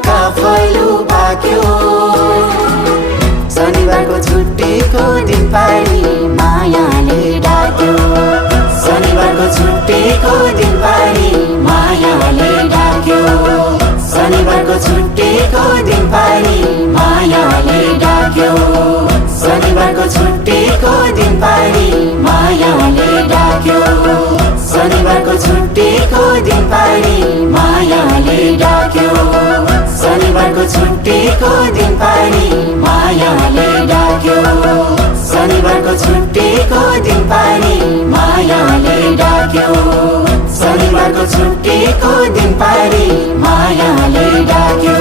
आँखा फैलु भाग्यो शनिबारको छुट्टीको दिन पारी मायाले डाक्यो शनिबारको छुट्टीको दिन पारी मायाले डाक्यो शनिबारको छुट्टीको दिन पारी मायाले डाक्यो शनिबारको छुट्टीको दिन पारी मायाले डाक्यो शनिबारको छुट्टीको दिन पारी मायाले डाक्यो शनिबारको छुट्टीको दिन पारी मायाले डाक्यो शनिबारको छुट्टीको दिन पारी मायाले डाक्यो शनिबारको छुट्टीको दिन पारी मायाले डाक्यो।